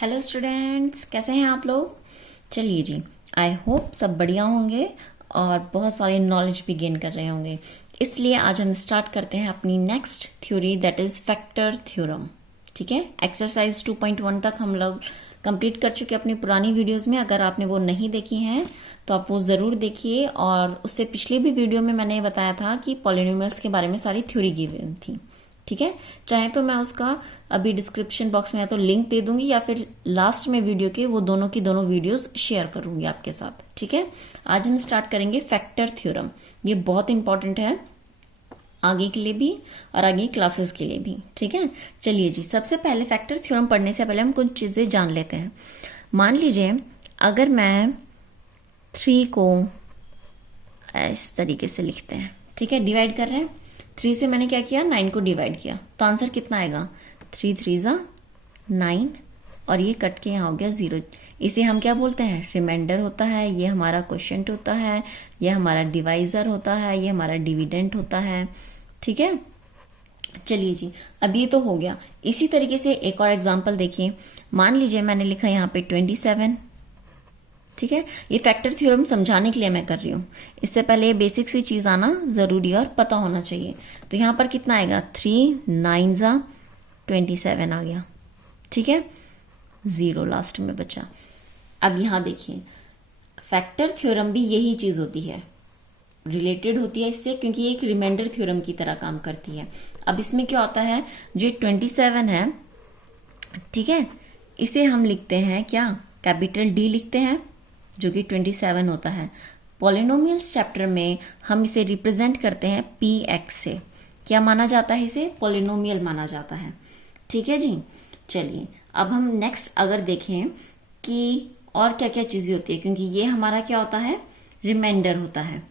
Hello students, कैसे हैं आप लोग। चलिए जी, आई होप सब बढ़िया होंगे और बहुत सारी नॉलेज भी गेन कर रहे होंगे। इसलिए आज हम स्टार्ट करते हैं अपनी next theory, that is factor theorem. ठीक है, एक्सरसाइज 2.1 तक हम लोग कंप्लीट कर चुके अपनी पुरानी वीडियोस में। अगर आपने वो नहीं देखी हैं तो आप वो ज़रूर देखिए। और उससे पिछले भी वीडियो में मैंने बताया था कि पॉलिनोमियल्स के बारे में सारी थ्योरी गिवन थी। ठीक है, चाहे तो मैं उसका अभी डिस्क्रिप्शन बॉक्स में या तो लिंक दे दूंगी या फिर लास्ट में वीडियो के वो दोनों की दोनों वीडियोस शेयर करूंगी आपके साथ। ठीक है, आज हम स्टार्ट करेंगे फैक्टर थ्योरम। ये बहुत इंपॉर्टेंट है आगे के लिए भी और आगे क्लासेस के लिए भी। ठीक है, चलिए जी, सबसे पहले फैक्टर थ्योरम पढ़ने से पहले हम कुछ चीजें जान लेते हैं। मान लीजिए अगर मैं 3 को इस तरीके से लिखते हैं, ठीक है, डिवाइड कर रहे हैं। 3 से मैंने क्या किया, 9 को डिवाइड किया, तो आंसर कितना आएगा, 3 3 9 और ये कट के यहाँ हो गया 0। इसे हम क्या बोलते हैं, रिमाइंडर होता है, ये हमारा क्वोशिएंट होता है, ये हमारा डिवाइजर होता है, ये हमारा डिविडेंड होता है। ठीक है, चलिए जी, अब ये तो हो गया। इसी तरीके से एक और एग्जांपल देखिए। मान लीजिए मैंने लिखा यहाँ पे 27। ठीक है, ये फैक्टर थ्योरम समझाने के लिए मैं कर रही हूँ। इससे पहले ये बेसिक सी चीज आना जरूरी है और पता होना चाहिए। तो यहाँ पर कितना आएगा, 3 9 27 आ गया। ठीक है, 0 लास्ट में बचा। अब यहाँ देखिए, फैक्टर थ्योरम भी यही चीज होती है, रिलेटेड होती है इससे, क्योंकि ये एक रिमाइंडर थ्योरम की तरह काम करती है। अब इसमें क्या होता है, जो 27 है, ठीक है, इसे हम लिखते हैं क्या, कैपिटल डी लिखते हैं, जो कि 27 होता है। पॉलिनोमियल्स चैप्टर में हम इसे रिप्रेजेंट करते हैं पी एक्स से। क्या माना जाता है, इसे पॉलिनोमियल माना जाता है। ठीक है जी, चलिए अब हम नेक्स्ट अगर देखें कि और क्या क्या चीजें होती है, क्योंकि ये हमारा क्या होता है, रिमाइंडर होता है।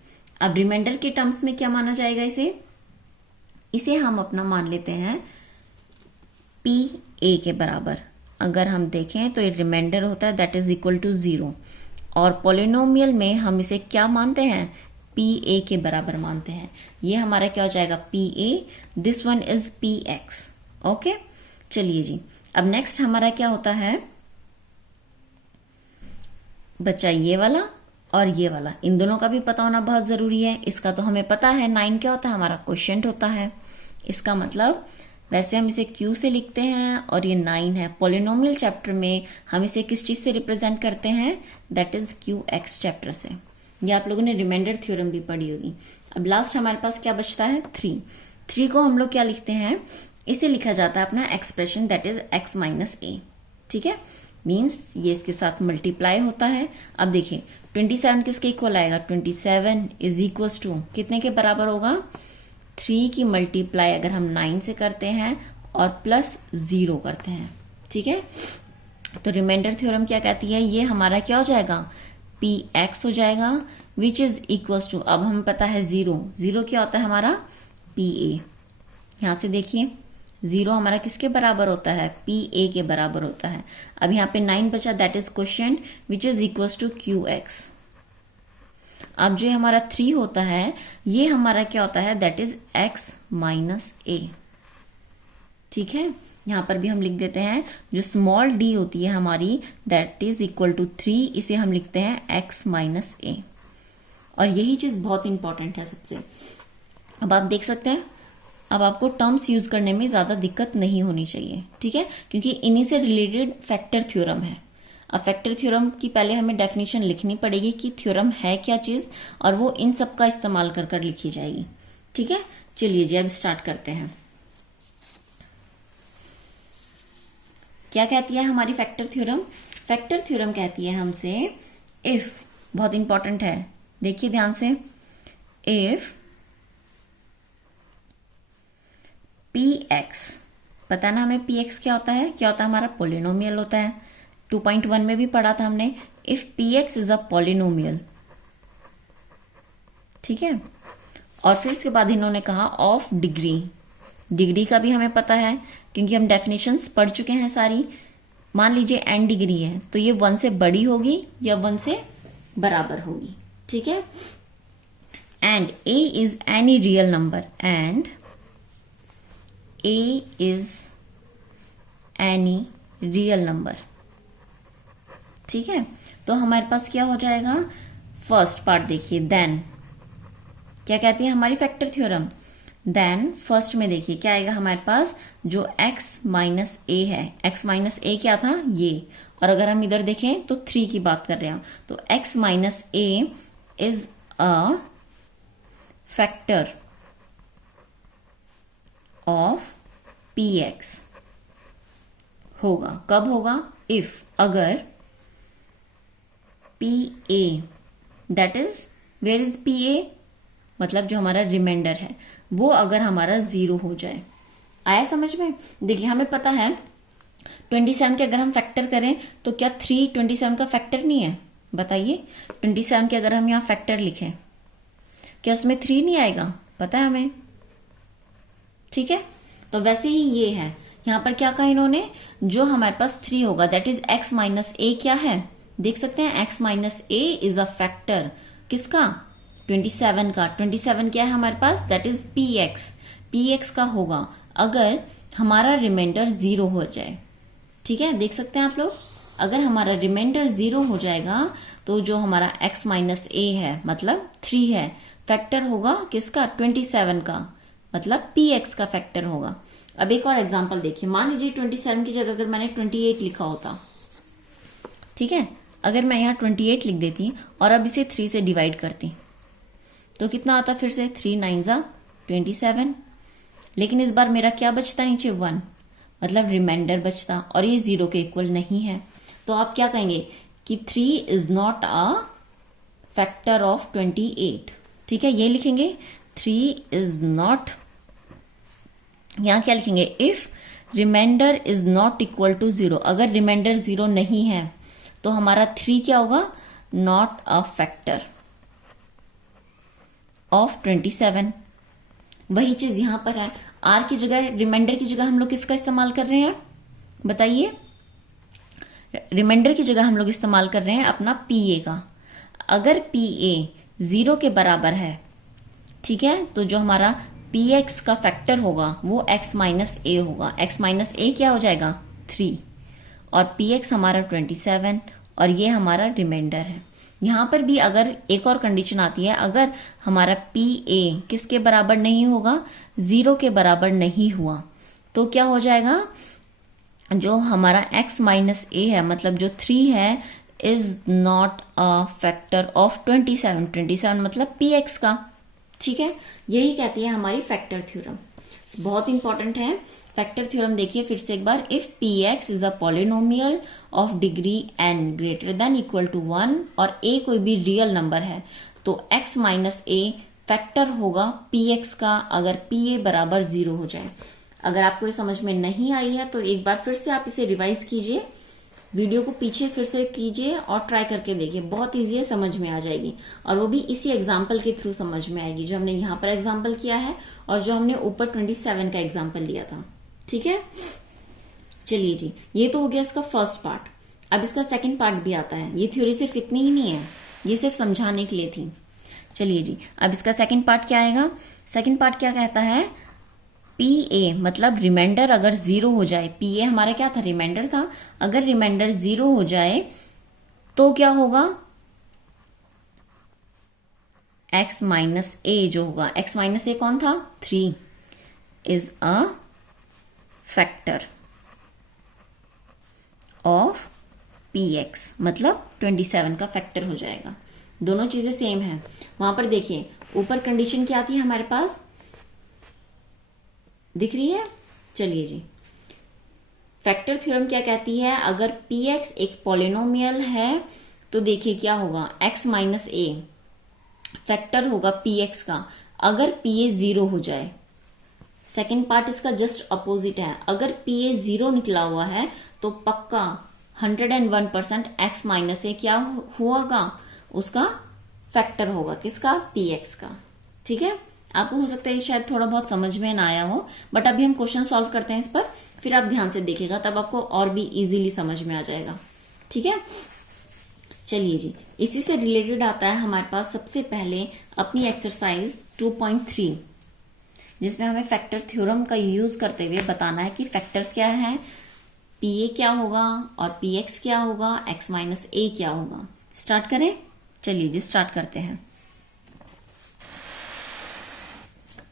अब रिमाइंडर के टर्म्स में क्या माना जाएगा, इसे हम अपना मान लेते हैं पी ए के बराबर। अगर हम देखें तो ये रिमाइंडर होता है, दैट इज इक्वल टू 0। और पॉलिनोमियल में हम इसे क्या मानते हैं, पी ए के बराबर मानते हैं। ये हमारा क्या हो जाएगा, P A, this one is P x. Okay, चलिए जी, अब नेक्स्ट हमारा क्या होता है, बच्चा ये वाला और ये वाला, इन दोनों का भी पता होना बहुत जरूरी है। इसका तो हमें पता है, 9 क्या होता है, हमारा क्वोशिएंट होता है। इसका मतलब वैसे हम इसे Q से लिखते हैं और ये 9 है। पॉलिनोमियल चैप्टर में हम इसे किस चीज से रिप्रेजेंट करते हैं, दैट इज QX चैप्टर से। ये आप लोगों ने रिमाइंडर थ्योरम भी पढ़ी होगी। अब लास्ट हमारे पास क्या बचता है, 3 को हम लोग क्या लिखते हैं, इसे लिखा जाता है अपना expression, that is x minus a. ठीक है, मीन्स ये इसके साथ मल्टीप्लाई होता है। अब देखिए 27 किसके इक्वल आएगा, 27 इज इक्वल टू कितने के बराबर होगा, 3 की मल्टीप्लाई अगर हम 9 से करते हैं और प्लस 0 करते हैं। ठीक है, तो रिमाइंडर थ्योरम क्या कहती है, ये हमारा क्या हो जाएगा, पी एक्स हो जाएगा, विच इज इक्वल टू, अब हमें पता है 0 क्या होता है हमारा, पी ए। यहां से देखिए 0 हमारा किसके बराबर होता है, पी ए के बराबर होता है। अब यहाँ पे 9 बचा, that is quotient, which is equal to q x. अब जो हमारा 3 होता है, ये हमारा क्या होता है, that is x minus a. ठीक है, यहां पर भी हम लिख देते हैं, जो स्मॉल d होती है हमारी, दैट इज इक्वल टू 3, इसे हम लिखते हैं x माइनस ए। और यही चीज बहुत इंपॉर्टेंट है सबसे। अब आप देख सकते हैं, अब आपको टर्म्स यूज करने में ज्यादा दिक्कत नहीं होनी चाहिए। ठीक है, क्योंकि इन्हीं से रिलेटेड फैक्टर थ्योरम है। अब फैक्टर थ्योरम की पहले हमें डेफिनेशन लिखनी पड़ेगी कि थ्योरम है क्या चीज, और वो इन सब का इस्तेमाल कर कर लिखी जाएगी। ठीक है, चलिए जी, अब स्टार्ट करते हैं। क्या कहती है हमारी फैक्टर थ्योरम, फैक्टर थ्योरम कहती है हमसे, इफ, बहुत इंपॉर्टेंट है, देखिए ध्यान से, इफ पी एक्स, पता ना हमें पी एक्स क्या होता है, क्या होता है हमारा, पॉलिनोमियल होता है। 2.1 में भी पढ़ा था हमने, if P x is a polynomial. ठीक है, और फिर उसके बाद इन्होंने कहा ऑफ डिग्री। डिग्री का भी हमें पता है, क्योंकि हम डेफिनेशंस पढ़ चुके हैं सारी। मान लीजिए n डिग्री है, तो ये 1 से बड़ी होगी या 1 से बराबर होगी। ठीक है, and a is any real number, and a is any real number. ठीक है, तो हमारे पास क्या हो जाएगा, फर्स्ट पार्ट देखिए, देन क्या कहती है हमारी फैक्टर थ्योरम, देन फर्स्ट में देखिए क्या आएगा हमारे पास, जो x माइनस ए है, x माइनस ए क्या था ये, और अगर हम इधर देखें तो 3 की बात कर रहे हैं, तो x minus a is a factor of px होगा, कब होगा, इफ, अगर pa that is, where is pa, मतलब जो हमारा रिमाइंडर है वो अगर हमारा 0 हो जाए। आया समझ में? देखिए हमें पता है 27 के अगर हम फैक्टर करें तो क्या 3 27 का फैक्टर नहीं है, बताइए। 27 के अगर हम यहाँ फैक्टर लिखें क्या उसमें 3 नहीं आएगा, पता है हमें, ठीक है। तो वैसे ही ये है, यहां पर क्या कहा इन्होंने, जो हमारे पास 3 होगा दैट इज x माइनस ए, क्या है देख सकते हैं, x minus a is a factor किसका, 27 का। 27 क्या है हमारे पास, दैट इज px का होगा अगर हमारा रिमाइंडर 0 हो जाए, ठीक है। देख सकते हैं आप लोग, अगर हमारा रिमाइंडर 0 हो जाएगा तो जो हमारा x माइनस ए है मतलब 3 है, फैक्टर होगा किसका, 27 का, मतलब px का फैक्टर होगा। अब एक और एग्जांपल देखिए, मान लीजिए 27 की जगह अगर मैंने 28 लिखा होता, ठीक है, अगर मैं यहाँ 28 लिख देती और अब इसे 3 से डिवाइड करती तो कितना आता, फिर से 3 9 जा 27, लेकिन इस बार मेरा क्या बचता नीचे, 1, मतलब रिमाइंडर बचता, और ये 0 के इक्वल नहीं है। तो आप क्या कहेंगे कि 3 is not a factor of 28, ठीक है, ये लिखेंगे 3 इज नॉट, यहां क्या लिखेंगे, if remainder is not equal to 0, अगर रिमाइंडर 0 नहीं है तो हमारा 3 क्या होगा, नॉट अ फैक्टर ऑफ 27। वही चीज यहां पर है, आर की जगह, रिमाइंडर की जगह हम लोग किसका इस्तेमाल कर रहे हैं, बताइए, रिमाइंडर की जगह हम लोग इस्तेमाल कर रहे हैं अपना pa का। अगर pa 0 के बराबर है, ठीक है, तो जो हमारा px का फैक्टर होगा वो x माइनस ए होगा, x माइनस ए क्या हो जाएगा 3, और px हमारा 27, और ये हमारा रिमाइंडर है। यहां पर भी अगर एक और कंडीशन आती है, अगर हमारा pa किसके बराबर नहीं होगा, 0 के बराबर नहीं हुआ, तो क्या हो जाएगा, जो हमारा x माइनस ए है मतलब जो 3 है is not a factor of 27, 27 मतलब px का, ठीक है। यही कहती है हमारी फैक्टर थ्योरम, बहुत इंपॉर्टेंट है फैक्टर थ्योरम। देखिए फिर से एक बार, if px is a polynomial of degree n greater than equal to 1 और a कोई भी रियल नंबर है तो x माइनस ए फैक्टर होगा px का अगर pa बराबर 0 हो जाए। अगर आपको ये समझ में नहीं आई है तो एक बार फिर से आप इसे रिवाइज कीजिए, वीडियो को पीछे फिर से कीजिए और ट्राई करके देखिए, बहुत इजी है, समझ में आ जाएगी, और वो भी इसी एग्जाम्पल के थ्रू समझ में आएगी जो हमने यहाँ पर एग्जाम्पल किया है और जो हमने ऊपर 27 का एग्जाम्पल लिया था, ठीक है। चलिए जी, ये तो हो गया इसका फर्स्ट पार्ट। अब इसका सेकंड पार्ट भी आता है, ये थ्योरी सिर्फ इतनी ही नहीं है, ये सिर्फ समझाने के लिए थी। चलिए जी, अब इसका सेकंड पार्ट क्या आएगा, सेकंड पार्ट क्या कहता है, pa मतलब रिमाइंडर अगर 0 हो जाए, pa हमारा क्या था, रिमाइंडर था, अगर रिमाइंडर 0 हो जाए तो क्या होगा, x माइनस ए जो होगा, x माइनस ए कौन था, 3 is a factor of px मतलब 27 का फैक्टर हो जाएगा। दोनों चीजें सेम है। वहां पर देखिए ऊपर कंडीशन क्या थी हमारे पास, दिख रही है, चलिए जी, फैक्टर थ्योरम क्या कहती है, अगर px एक पॉलिनोमियल है तो देखिए क्या होगा, x माइनस ए फैक्टर होगा px का अगर pa 0 हो जाए। सेकेंड पार्ट इसका जस्ट अपोजिट है, अगर pa 0 निकला हुआ है तो पक्का 101% x माइनस ए क्या होगा, उसका फैक्टर होगा, किसका, px का, ठीक है। आपको हो सकता है शायद थोड़ा बहुत समझ में ना आया हो, बट अभी हम क्वेश्चन सॉल्व करते हैं इस पर, फिर आप ध्यान से देखिएगा, तब आपको और भी इजीली समझ में आ जाएगा, ठीक है। चलिए जी, इसी से रिलेटेड आता है हमारे पास सबसे पहले अपनी एक्सरसाइज 2.3, जिसमें हमें फैक्टर थ्योरम का यूज करते हुए बताना है कि फैक्टर्स क्या है, पी ए क्या होगा और पी एक्स क्या होगा, एक्स माइनस ए क्या होगा। स्टार्ट करें, चलिए जी स्टार्ट करते हैं।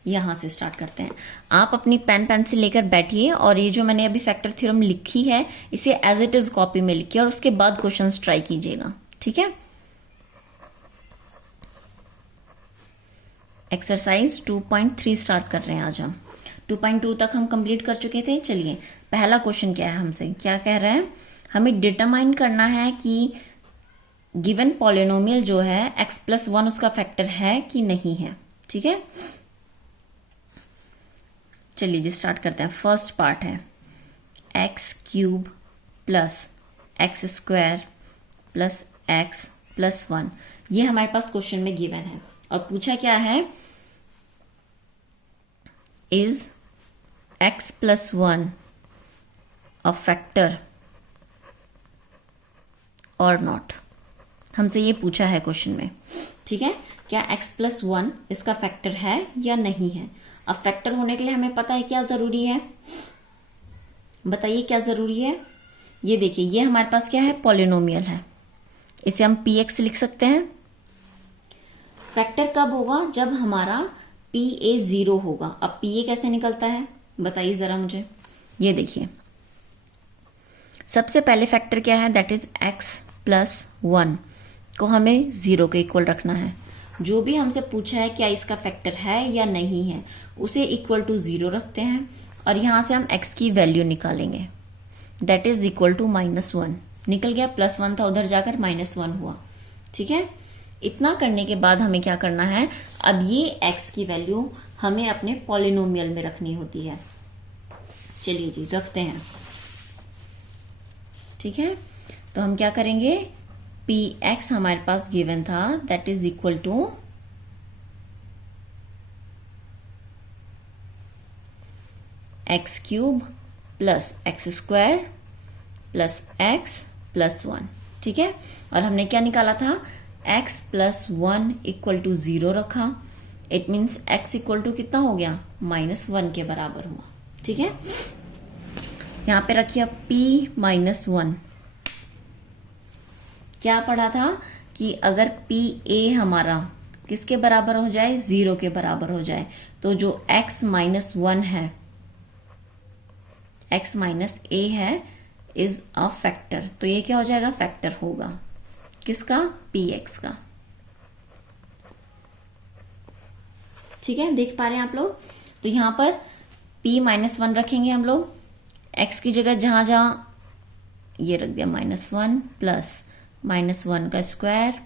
यहां से स्टार्ट करते हैं। आप अपनी पेन पेंसिल लेकर बैठिए और ये जो मैंने अभी फैक्टर थ्योरम लिखी है इसे एज इट इज कॉपी में लिखिए और उसके बाद क्वेश्चंस ट्राई कीजिएगा, ठीक है। एक्सरसाइज 2.3 स्टार्ट कर रहे हैं आज हम। 2.2 तक हम कंप्लीट कर चुके थे। चलिए पहला क्वेश्चन क्या है, हमसे क्या कह रहे हैं, हमें डिटरमाइन करना है कि गिवन पॉलिनोमियल जो है x+1 उसका फैक्टर है कि नहीं है, ठीक है। चलिए जी स्टार्ट करते हैं। फर्स्ट पार्ट है x³ plus x² plus x+1। ये हमारे पास क्वेश्चन में गिवन है और पूछा क्या है, इज x+1 अ फैक्टर और नॉट। हमसे ये पूछा है क्वेश्चन में, ठीक है। क्या x+1 इसका फैक्टर है या नहीं है। अब फैक्टर होने के लिए हमें पता है क्या जरूरी है, बताइए क्या जरूरी है। ये देखिए ये हमारे पास क्या है, पॉलिनोमियल है, इसे हम px लिख सकते हैं। फैक्टर कब होगा, जब हमारा pa 0 होगा। अब pa कैसे निकलता है बताइए जरा मुझे। ये देखिए सबसे पहले फैक्टर क्या है, दैट इज x+1 को हमें 0 के इक्वल रखना है। जो भी हमसे पूछा है क्या इसका फैक्टर है या नहीं है, उसे इक्वल टू 0 रखते हैं और यहां से हम x की वैल्यू निकालेंगे, दैट इज इक्वल टू -1। निकल गया, +1 था उधर जाकर -1 हुआ, ठीक है। इतना करने के बाद हमें क्या करना है, अब ये x की वैल्यू हमें अपने पॉलिनोमियल में रखनी होती है। चलिए जी रखते हैं, ठीक है। तो हम क्या करेंगे, px हमारे पास गिवन था, that is equal to x³ plus x² plus x+1, ठीक है। और हमने क्या निकाला था, x+1 इक्वल टू 0 रखा। It means x equal to कितना हो गया, -1 के बराबर हुआ, ठीक है। यहां पे रखिए p-1। क्या पढ़ा था कि अगर pa हमारा किसके बराबर हो जाए, 0 के बराबर हो जाए, तो जो x-1 है, x-a है, इज अ फैक्टर। तो ये क्या हो जाएगा, फैक्टर होगा किसका, px का, ठीक है। देख पा रहे हैं आप लोग। तो यहां पर p-1 रखेंगे हम लोग, x की जगह जहां जहां ये रख दिया -1 प्लस -1 का स्क्वायर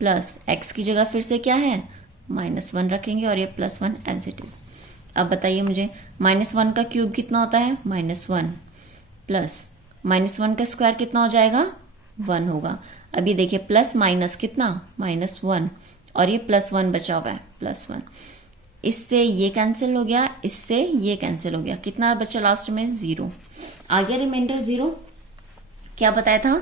प्लस x की जगह फिर से क्या है, -1 रखेंगे और ये +1 एज इट इज। अब बताइए मुझे, -1 का क्यूब कितना होता है, -1 प्लस -1 का स्क्वायर कितना हो जाएगा, 1 होगा। अभी देखिए प्लस माइनस कितना, -1 और ये +1 बचा हुआ है, +1। इससे ये कैंसिल हो गया, इससे ये कैंसिल हो गया, कितना बचा लास्ट में, 0 आ गया, रिमाइंडर 0। क्या बताया था,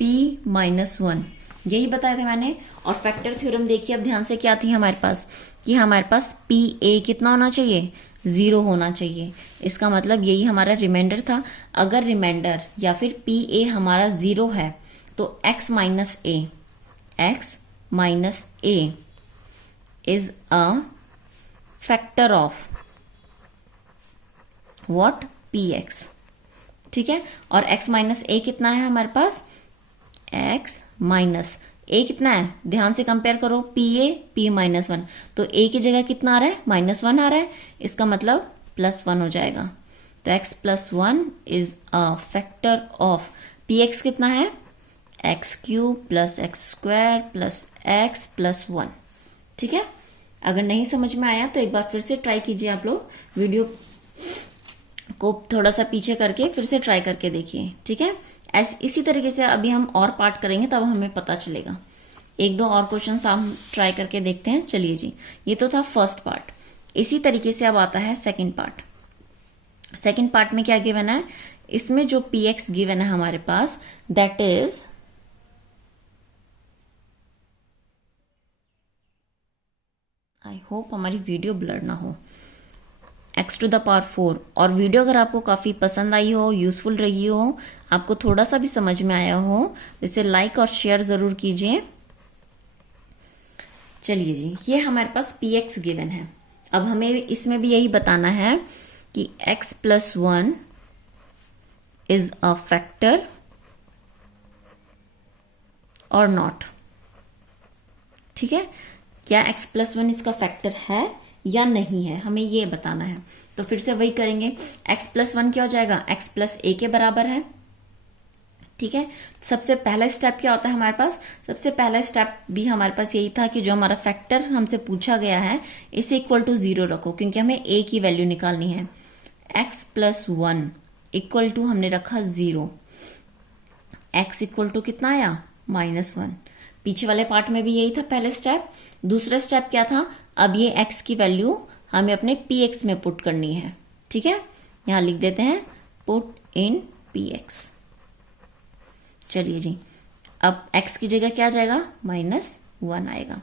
p-1, यही बताया था मैंने। और फैक्टर थ्योरम देखिए अब ध्यान से, क्या थी हमारे पास, कि हमारे पास pa कितना होना चाहिए, 0 होना चाहिए। इसका मतलब यही हमारा रिमाइंडर था। अगर रिमाइंडर या फिर pa हमारा 0 है तो x minus a is a factor of what, px, ठीक है। और x माइनस a कितना है हमारे पास, x माइनस a कितना है, ध्यान से कंपेयर करो, p-1, तो a की जगह कितना आ रहा है, -1 आ रहा है, इसका मतलब +1 हो जाएगा। तो x+1 is a factor of px कितना है, x³ plus x² plus x+1, ठीक है। अगर नहीं समझ में आया तो एक बार फिर से ट्राई कीजिए, आप लोग वीडियो को थोड़ा सा पीछे करके फिर से ट्राई करके देखिए, ठीक है। इसी तरीके से अभी हम और पार्ट करेंगे तब हमें पता चलेगा। एक दो और क्वेश्चन हम ट्राई करके देखते हैं। चलिए जी, ये तो था फर्स्ट पार्ट। इसी तरीके से अब आता है सेकंड पार्ट। सेकंड पार्ट में क्या गिवन है, इसमें जो px गिवन है हमारे पास, दैट इज आई होप हमारी वीडियो ब्लर ना हो। X to the power 4। और वीडियो अगर आपको काफी पसंद आई हो, यूजफुल रही हो, आपको थोड़ा सा भी समझ में आया हो, तो इसे लाइक और शेयर जरूर कीजिए। चलिए जी, ये हमारे पास पी एक्स गिवन है। अब हमें इसमें भी यही बताना है कि x plus 1 is a factor और नॉट। ठीक है, क्या x प्लस 1 इसका फैक्टर है या नहीं है, हमें ये बताना है। तो फिर से वही करेंगे, x प्लस 1 क्या हो जाएगा, x प्लस a के बराबर है। ठीक है, सबसे पहला स्टेप क्या होता है हमारे पास, सबसे पहला स्टेप भी हमारे पास यही था कि जो हमारा फैक्टर हमसे पूछा गया है इसे इक्वल टू 0 रखो, क्योंकि हमें a की वैल्यू निकालनी है। x प्लस 1 इक्वल टू हमने रखा 0, x इक्वल टू कितना आया, -1। पीछे वाले पार्ट में भी यही था पहले स्टेप। दूसरा स्टेप क्या था, अब ये x की वैल्यू हमें अपने px में पुट करनी है। ठीक है, यहां लिख देते हैं पुट इन px। चलिए जी, अब x की जगह क्या आ जाएगा, -1 आएगा,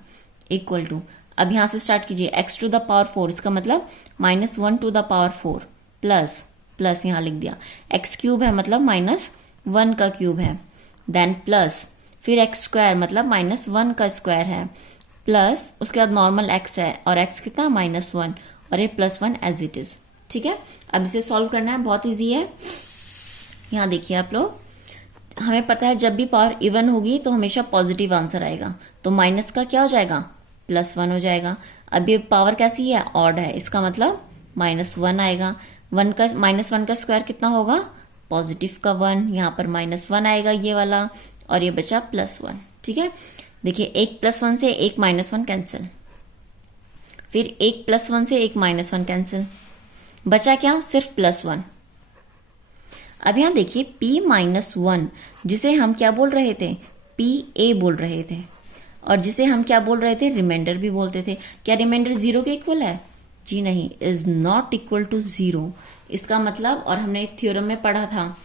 इक्वल टू, अब यहां से स्टार्ट कीजिए, x टू द पावर 4, इसका मतलब -1 to the power 4 plus plus यहां लिख दिया, x क्यूब है मतलब -1 का क्यूब है, देन प्लस फिर x स्क्वायर मतलब -1 का स्क्वायर है, प्लस उसके बाद नॉर्मल x है और x कितना, -1, और ये +1 एज इट इज। ठीक है, अब इसे सॉल्व करना है, बहुत इजी है। यहां देखिए आप लोग, हमें पता है जब भी पावर इवन होगी तो हमेशा पॉजिटिव आंसर आएगा, तो माइनस का क्या हो जाएगा, +1 हो जाएगा। अब ये पावर कैसी है, ऑड है, इसका मतलब -1 आएगा। -1 का स्क्वायर कितना होगा, पॉजिटिव का 1, यहां पर -1 आएगा ये वाला, और ये बचा +1। ठीक है, देखिए एक +1 से एक -1 कैंसिल, फिर एक +1 से एक -1 कैंसिल, बचा क्या, सिर्फ +1। अब यहां देखिए p-1, जिसे हम क्या बोल रहे थे, pa बोल रहे थे, और जिसे हम क्या बोल रहे थे, रिमाइंडर भी बोलते थे। क्या रिमाइंडर 0 के इक्वल है, जी नहीं, इज नॉट इक्वल टू 0। इसका मतलब, और हमने एक थ्योरम में पढ़ा था,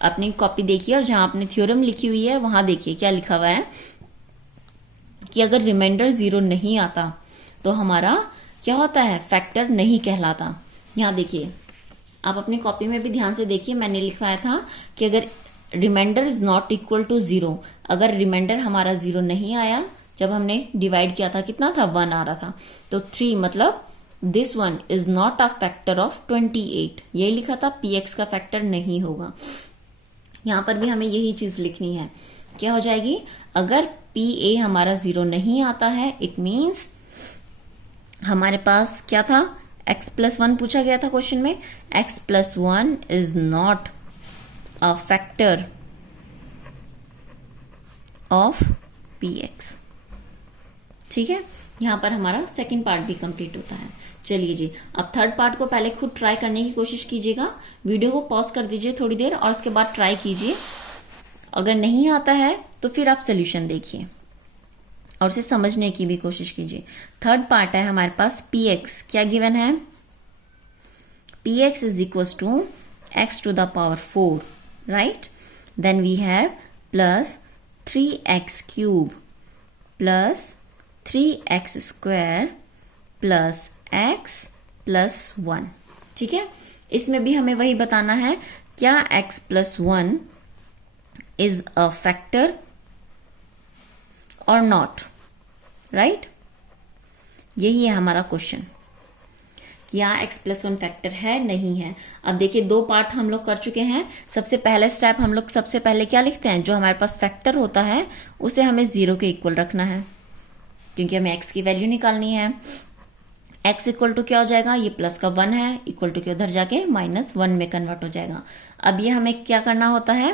अपनी कॉपी देखिए और जहां आपने थ्योरम लिखी हुई है वहां देखिए क्या लिखा हुआ है कि अगर रिमाइंडर 0 नहीं आता तो हमारा क्या होता है, फैक्टर नहीं कहलाता। यहां देखिए, आप अपनी कॉपी में भी ध्यान से देखिए, मैंने लिखवाया था कि अगर remainder is not equal to 0, अगर रिमाइंडर हमारा 0 नहीं आया, जब हमने डिवाइड किया था कितना था, 1 आ रहा था, तो 3 मतलब this one is not a factor of 28, ये लिखा था, px का फैक्टर नहीं होगा। यहां पर भी हमें यही चीज लिखनी है, क्या हो जाएगी, अगर pa हमारा 0 नहीं आता है, इट मीन्स हमारे पास क्या था, x प्लस 1 पूछा गया था क्वेश्चन में, x plus 1 is not a factor of px। ठीक है, यहां पर हमारा सेकंड पार्ट भी कंप्लीट होता है। चलिए जी, अब थर्ड पार्ट को पहले खुद ट्राई करने की कोशिश कीजिएगा, वीडियो को पॉज कर दीजिए थोड़ी देर और उसके बाद ट्राई कीजिए। अगर नहीं आता है तो फिर आप सोल्यूशन देखिए और उसे समझने की भी कोशिश कीजिए। थर्ड पार्ट है हमारे पास px, क्या गिवन है, px is equal to x to the power 4, right. Then we have plus 3x cube plus 3x square plus x plus 1। ठीक है, इसमें भी हमें वही बताना है, क्या x plus 1 is a factor और नॉट, राइट। यही है हमारा क्वेश्चन, क्या x प्लस 1 फैक्टर है, नहीं है। अब देखिए, दो पार्ट हम लोग कर चुके हैं। सबसे पहला स्टेप हम लोग सबसे पहले क्या लिखते हैं, जो हमारे पास फैक्टर होता है उसे हमें 0 के इक्वल रखना है, क्योंकि हमें x की वैल्यू निकालनी है। x इक्वल टू क्या हो जाएगा, ये प्लस का 1 है, इक्वल टू के उधर जाके -1 में कन्वर्ट हो जाएगा। अब ये हमें क्या करना होता है,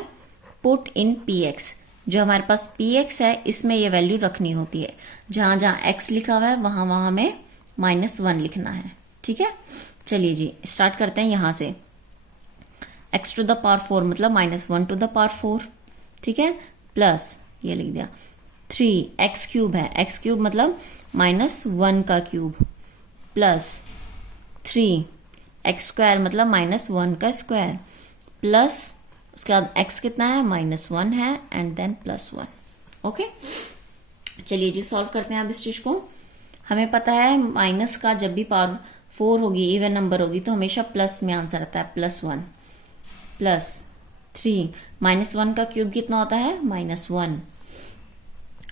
पुट इन px, जो हमारे पास px है इसमें ये वैल्यू रखनी होती है, जहां जहां x लिखा हुआ है वहां वहां हमें -1 लिखना है। ठीक है, चलिए जी स्टार्ट करते हैं यहां से। x टू द पावर 4 मतलब -1 टू द पावर 4, ठीक है, प्लस ये लिख दिया 3x क्यूब है, x क्यूब मतलब -1 का क्यूब, प्लस 3x स्क्वायर मतलब -1 का स्क्वायर, प्लस उसके बाद x कितना है, -1 है, एंड देन +1। ओके, चलिए जी सॉल्व करते हैं अब इस चीज को। हमें पता है माइनस का जब भी पावर 4 होगी, इवन नंबर होगी तो हमेशा प्लस में आंसर आता है, +1 +3 -1 का क्यूब कितना होता है, -1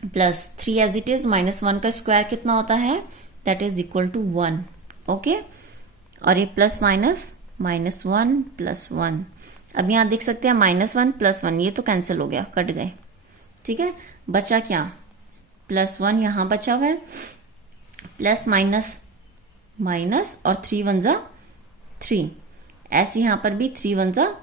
+3 एज इट इज, -1 का स्क्वायर कितना होता है, that is equal to 1। Okay, और ये प्लस माइनस -1 +1। अब यहां देख सकते हैं -1 +1 ये तो कैंसिल हो गया, कट गए। ठीक है, बचा क्या, +1 यहां बचा हुआ है, प्लस माइनस माइनस और 3 1 जा 3, ऐसे यहां पर भी 3 1 जा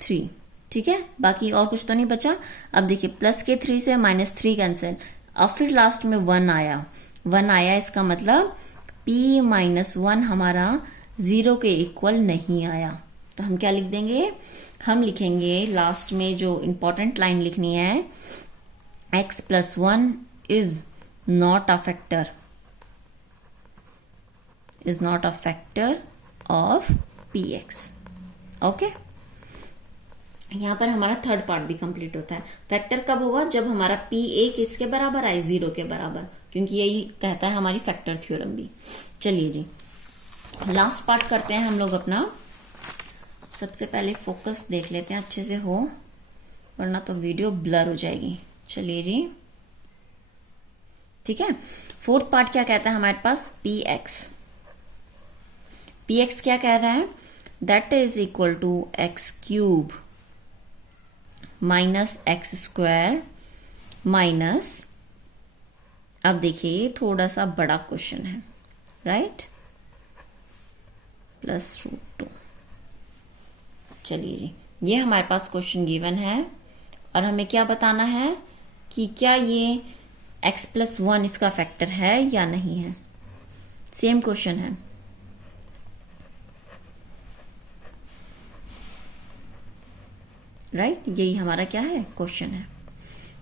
3। ठीक है, बाकी और कुछ तो नहीं बचा। अब देखिए प्लस के 3 से -3 कैंसिल, अब फिर लास्ट में 1 आया, 1 आया, इसका मतलब p -1 हमारा 0 के इक्वल नहीं आया। तो हम क्या लिख देंगे, हम लिखेंगे लास्ट में जो इंपॉर्टेंट लाइन लिखनी है, x + 1 is not a factor, is not a factor of px। Okay, यहां पर हमारा थर्ड पार्ट भी कंप्लीट होता है। फैक्टर कब होगा, जब हमारा p किसके बराबर आए, 0 के बराबर, क्योंकि यही कहता है हमारी फैक्टर थ्योरम भी। चलिए जी, लास्ट पार्ट करते हैं हम लोग अपना। सबसे पहले फोकस देख लेते हैं अच्छे से हो, वरना तो वीडियो ब्लर हो जाएगी। चलिए जी, ठीक है, फोर्थ पार्ट क्या कहता है हमारे पास, px क्या कह रहा है, that is equal to x³ -x² minus, अब देखिए थोड़ा सा बड़ा क्वेश्चन है, राइट, +√2। चलिए जी, ये हमारे पास क्वेश्चन गिवन है और हमें क्या बताना है कि क्या ये x + 1 इसका फैक्टर है या नहीं है। सेम क्वेश्चन है, राइट, यही हमारा क्या है, क्वेश्चन है।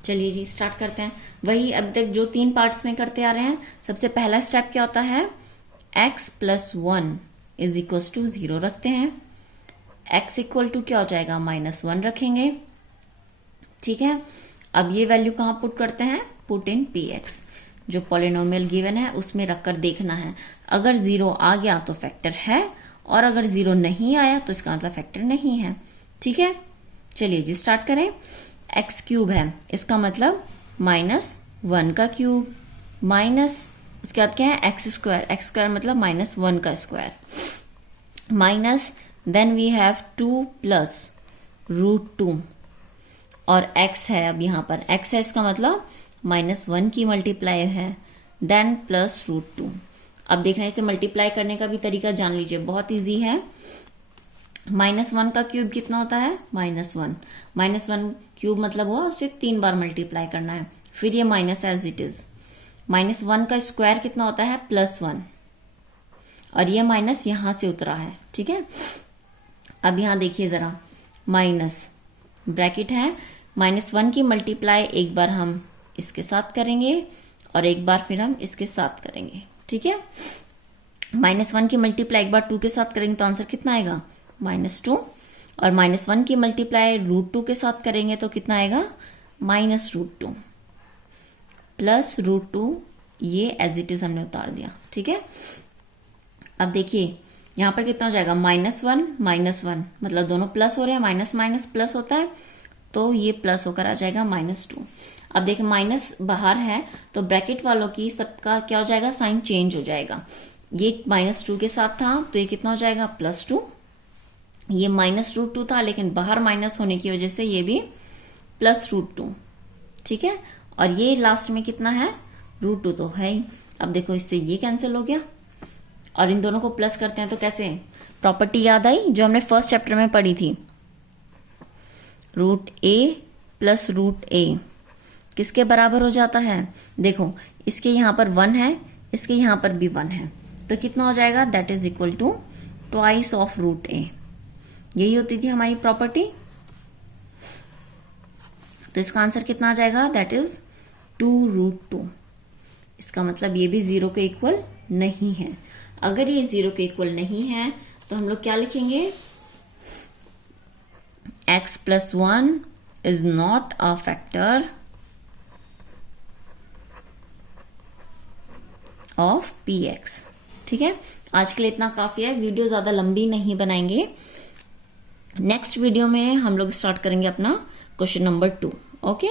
चलिए जी, स्टार्ट करते हैं। वही अब तक जो 3 पार्ट्स में करते आ रहे हैं। सबसे पहला स्टेप क्या होता है, x + 1 इज इक्वल टू 0 रखते हैं, x इक्वल टू क्या हो जाएगा, -1 रखेंगे। ठीक है, अब ये वैल्यू कहां पुट करते हैं, पुट इन px, जो पॉलिनोमियल गिवन है उसमें रखकर देखना है, अगर 0 आ गया तो फैक्टर है, और अगर 0 नहीं आया तो इसका मतलब फैक्टर नहीं है। ठीक है, चलिए जी स्टार्ट करें। x³ है, इसका मतलब -1 का क्यूब माइनस, उसके बाद क्या है, x² मतलब -1 का square, minus then we have 2 + √2, और x है, अब यहां पर x है, इसका मतलब -1 की मल्टीप्लाई है, देन +√2। अब देखना, इसे मल्टीप्लाई करने का भी तरीका जान लीजिए, बहुत इजी है। -1 का क्यूब कितना होता है, -1, -1 क्यूब मतलब हुआ उसे 3 बार मल्टीप्लाई करना है, फिर ये माइनस एज इट इज, -1 का स्क्वायर कितना होता है, +1, और ये माइनस यहां से उतरा है। ठीक है, अब यहां देखिए जरा, माइनस ब्रैकेट है, -1 की मल्टीप्लाई एक बार हम इसके साथ करेंगे और एक बार फिर हम इसके साथ करेंगे। ठीक है, -1 की मल्टीप्लाई एक बार 2 के साथ करेंगे तो आंसर कितना आएगा, -2, और -1 की मल्टीप्लाई √2 के साथ करेंगे तो कितना आएगा, -√2 +√2, ये एज इट इज हमने उतार दिया। ठीक है, अब देखिए यहां पर कितना हो जाएगा, -1 मतलब दोनों प्लस हो रहे हैं, माइनस माइनस प्लस होता है, तो ये प्लस होकर आ जाएगा -2। अब देखिए माइनस बाहर है तो ब्रैकेट वालों की सबका क्या हो जाएगा, साइन चेंज हो जाएगा। ये -2 के साथ था तो ये कितना हो जाएगा, +2, ये -√2 था लेकिन बाहर माइनस होने की वजह से ये भी +√2। ठीक है, और ये लास्ट में कितना है, √2 तो है ही। अब देखो इससे ये कैंसिल हो गया और इन दोनों को प्लस करते हैं तो कैसे, प्रॉपर्टी याद आई जो हमने फर्स्ट चैप्टर में पढ़ी थी, √a + √a किसके बराबर हो जाता है, देखो इसके यहां पर 1 है, इसके यहां पर भी 1 है, तो कितना हो जाएगा, that is equal to twice of √a। यही होती थी हमारी प्रॉपर्टी, तो इसका आंसर कितना आ जाएगा, दैट इज 2√2। इसका मतलब ये भी 0 के इक्वल नहीं है। अगर ये 0 के इक्वल नहीं है तो हम लोग क्या लिखेंगे, x + 1 is not a factor of px। ठीक है, आज के लिए इतना काफी है, वीडियो ज्यादा लंबी नहीं बनाएंगे। नेक्स्ट वीडियो में हम लोग स्टार्ट करेंगे अपना क्वेश्चन नंबर 2। ओके।